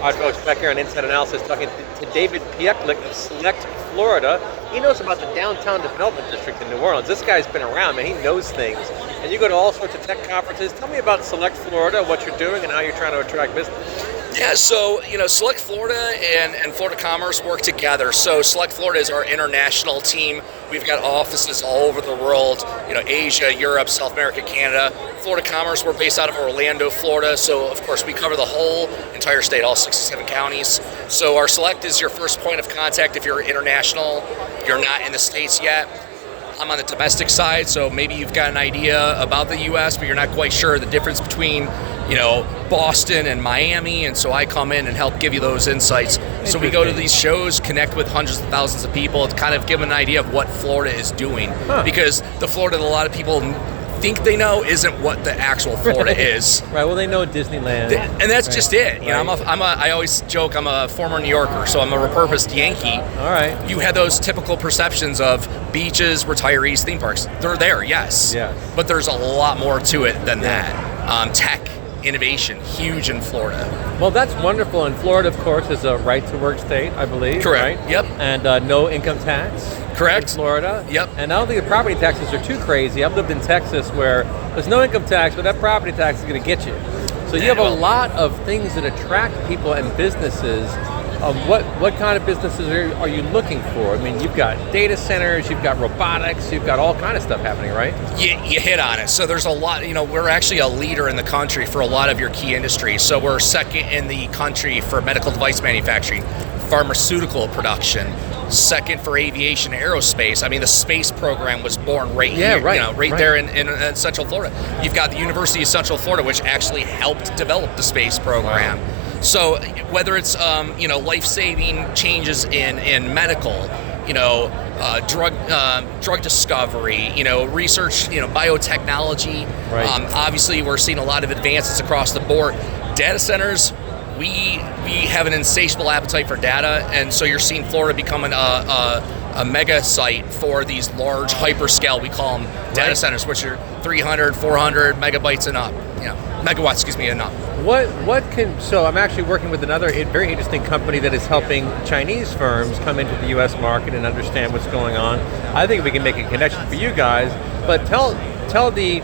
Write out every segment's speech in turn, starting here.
All right, folks, back here on Inside Analysis, talking to David Pieklik of Select Florida. He knows about the downtown development district in New Orleans. This guy's been around, man. He knows things. And you go to all sorts of tech conferences. Tell me about Select Florida, what you're doing, and how you're trying to attract business. Yeah, so Select Florida and Florida Commerce work together. So Select Florida is our international team. We've got offices all over the world, Asia, Europe, South America, Canada. Florida Commerce, we're based out of Orlando, Florida. So of course we cover the whole entire state, all 67 counties. So our Select is your first point of contact if you're international, you're not in the States yet. I'm on the domestic side, so maybe you've got an idea about the U.S., but you're not quite sure the difference between, Boston and Miami, and so I come in and help give you those insights. So we go to these shows, connect with hundreds of thousands of people, to kind of give an idea of what Florida is doing, because the Florida that a lot of people think they know isn't what the actual Florida is. Right. Well, they know Disneyland, and that's just it. I always joke I'm a former New Yorker, so I'm a repurposed Yankee. All right. You had those typical perceptions of beaches, retirees, theme parks. They're there, yes. But there's a lot more to it than that. Tech, innovation, huge in Florida. Well, that's wonderful. And Florida, of course, is a right-to-work state, I believe. Correct. Right? Yep. And no income tax. Correct. In Florida. Yep. And I don't think the property taxes are too crazy. I've lived in Texas where there's no income tax, but that property tax is going to get you. So you have a lot of things that attract people and businesses. What kind of businesses are you looking for? I mean, you've got data centers, you've got robotics, you've got all kind of stuff happening, right? You hit on it. So there's a lot, we're actually a leader in the country for a lot of your key industries. So we're second in the country for medical device manufacturing, pharmaceutical production, second for aviation and aerospace. I mean, the space program was born right here, right there in Central Florida. You've got the University of Central Florida, which actually helped develop the space program. Wow. So whether it's life-saving changes in medical, drug discovery, research, biotechnology. Right. Obviously, we're seeing a lot of advances across the board. Data centers, we have an insatiable appetite for data, and so you're seeing Florida becoming a mega site for these large hyperscale, we call them data centers, which are 300, 400 megabytes and up, megawatts, and up. So I'm actually working with another very interesting company that is helping Chinese firms come into the U.S. market and understand what's going on. I think we can make a connection for you guys, but tell the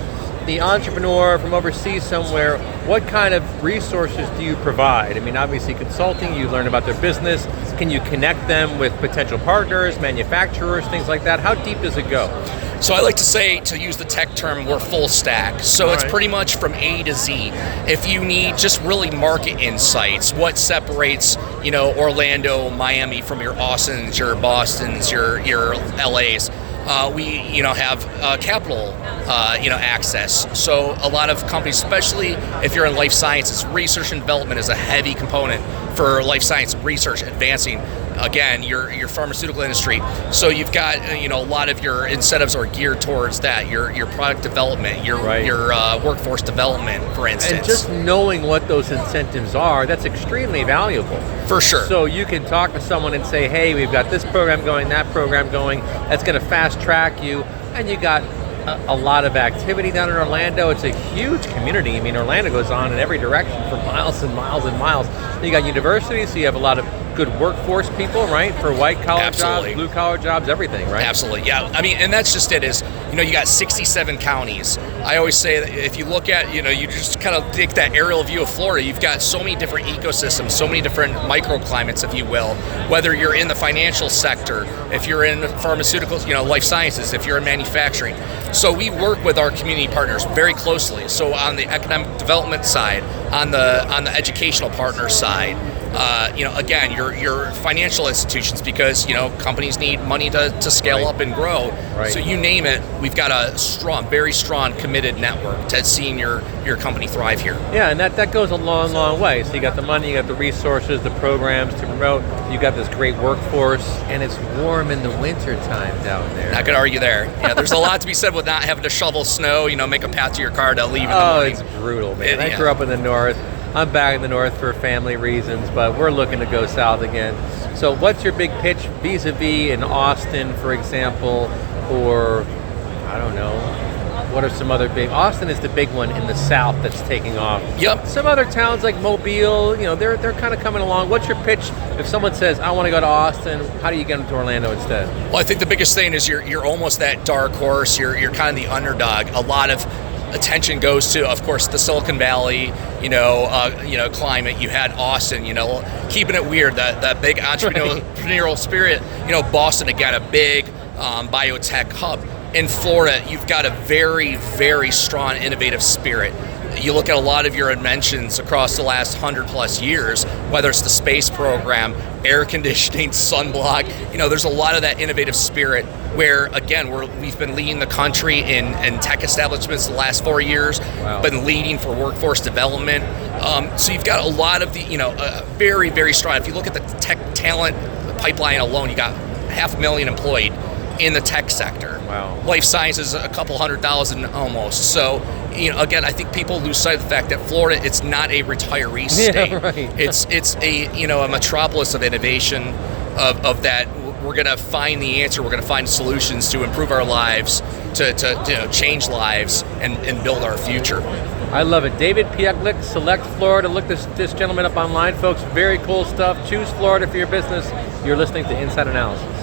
entrepreneur from overseas somewhere, what kind of resources do you provide? I mean, obviously consulting, you learn about their business. Can you connect them with potential partners, manufacturers, things like that? How deep does it go? So I like to say, to use the tech term, we're full stack. So it's pretty much from A to Z. If you need just really market insights, what separates, Orlando, Miami from your Austins, your Bostons, your LAs, we have capital access. So a lot of companies, especially if you're in life sciences, research and development is a heavy component for life science research, advancing again your pharmaceutical industry. So you've got a lot of your incentives are geared towards that, your product development, your workforce development, for instance. And just knowing what those incentives are, that's extremely valuable. For sure. So you can talk to someone and say, hey, we've got this program going, that program going, that's going to fast track you, and you got a lot of activity down in Orlando. It's a huge community. I mean, Orlando goes on in every direction for miles and miles and miles. You got universities, so you have a lot of good workforce people, right? For white collar jobs, blue collar jobs, everything, right? Absolutely, yeah. I mean, and that's just it. Is you got 67 counties. I always say that if you look at, you just kind of take that aerial view of Florida, you've got so many different ecosystems, so many different microclimates, if you will. Whether you're in the financial sector, if you're in pharmaceuticals, life sciences, if you're in manufacturing. So we work with our community partners very closely. So on the economic development side, on the educational partner side, again, your financial institutions, because companies need money to scale up and grow. Right. So you name it, we've got a very strong, committed network to seeing your company thrive here. Yeah, and that goes a long, long way. So you got the money, you got the resources, the programs to promote. You got this great workforce, and it's warm in the winter time down there. Not gonna argue there. Yeah, there's a lot to be said with not having to shovel snow. Make a path to your car to leave in the morning. It's brutal, man. I grew up in the north. I'm back in the north for family reasons, but we're looking to go south again. So what's your big pitch vis-a-vis in Austin, for example, or, I don't know, what are some other big, Austin is the big one in the South that's taking off. Yep. Some other towns like Mobile, they're kind of coming along. What's your pitch if someone says, I want to go to Austin, how do you get them to Orlando instead? Well, I think the biggest thing is you're almost that dark horse, you're kind of the underdog. A lot of attention goes to, of course, the Silicon Valley, climate. You had Austin, keeping it weird, that big entrepreneurial spirit. Boston, again, a big biotech hub. In Florida, you've got a very, very strong innovative spirit. You look at a lot of your inventions across the last 100+ years, whether it's the space program, air conditioning, sunblock, there's a lot of that innovative spirit where, again, we've been leading the country in tech establishments the last 4 years, Wow. been leading for workforce development. So you've got a lot of the, very, very strong. If you look at the tech talent pipeline alone, you got 500,000 employed in the tech sector. Wow. Life sciences, a couple 100,000 almost. So, again, I think people lose sight of the fact that Florida, it's not a retiree state. Yeah, right. It's a, a metropolis of innovation, of that. We're going to find the answer. We're going to find solutions to improve our lives, to change lives, and build our future. I love it. David Pieklik, Select Florida. Look this gentleman up online, folks. Very cool stuff. Choose Florida for your business. You're listening to Inside Analysis.